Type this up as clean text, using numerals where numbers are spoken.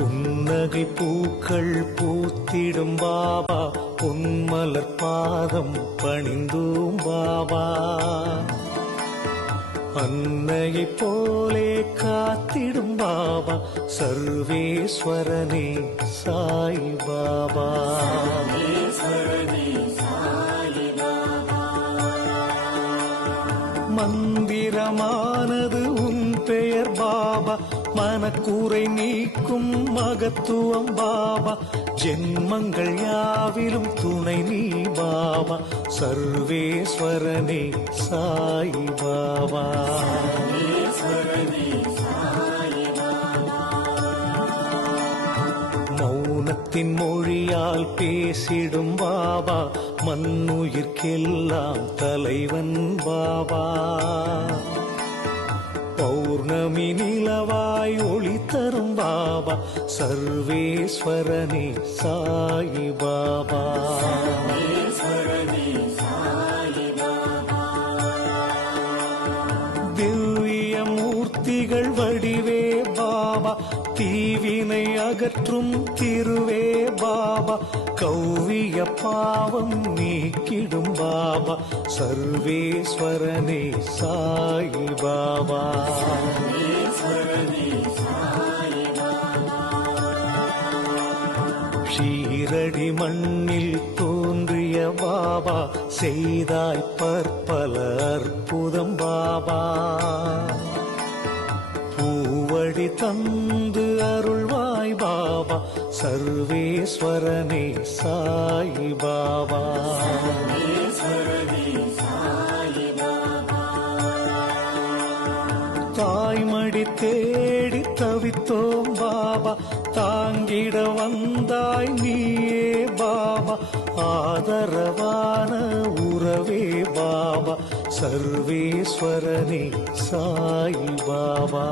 புன்னகை பூக்கள் பூத்திடும் பாபா, பொன்மலர் பாதம் பணிந்தோம் பாபா. அன்னையை போலே காத்திடும் பாபா, சர்வேஸ்வரனே சாய் பாபா. மந்திரமானது உன் பெயர் பாபா, மனக்கூரை நீக்கும் மகத்துவம் பாபா. ஜென்மங்கள் யாவிலும் துணை நீ பாபா, சர்வேஸ்வரனே சாய் பாபா. மௌனத்தின் மொழியால் பேசிடும் பாபா, மண்ணுயிர்க்கெல்லாம் தலைவன் பாபா. பௌர்ணமி நிலவாய் ஒளி தரும் பாபா, சர்வேஸ்வரனே சாய் பாபா. திவ்ய மூர்த்திகள் வடிவே பாபா, தீவினை அகற்றும் திருவே பாபா. கௌவிய பாவம் நீக்கிடும் பாபா, சர்வேஸ்வரனே சாய் பாபா. ஷீரடி மண்ணில் தோன்றிய பாபா, செய்தாய் பற்பல அற்புதம் பாபா. பூவடி தந்து அருள்வாய் பாபா, சர்வேஸ்வரனே சாய் பாபா. தாய்மடி தேடி தவித்தோம் பாபா, தாங்கிட வந்தாய் நீயே பாபா. ஆதரவான உறவே பாபா, சர்வேஸ்வரனே சாய் பாபா.